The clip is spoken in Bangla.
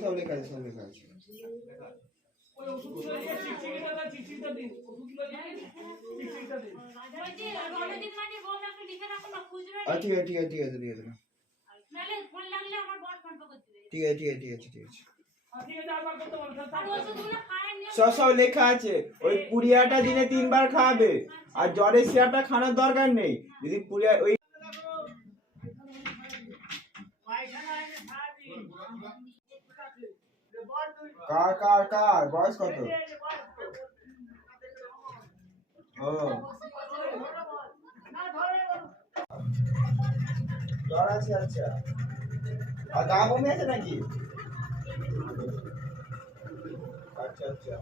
সব লেখা আছে, সব লেখা আছে। ঠিক আছে, ঠিক আছে, ঠিক আছে, ঠিক আছে, ঠিক আছে, ঠিক আছে, ঠিক আছে, ঠিক আছে। সব লেখা আছে। ওই পুরিয়াটা দিনে 3 বার খাবে, আর জ্বরের সিরাপটা খাওয়ার দরকার নেই। যদি পুরিয়া ওই কার কার কার বয়স কত? ও জ্বর আছে, আচ্ছা। আর গা বমি আছে নাকি? আচ্ছা আচ্ছা।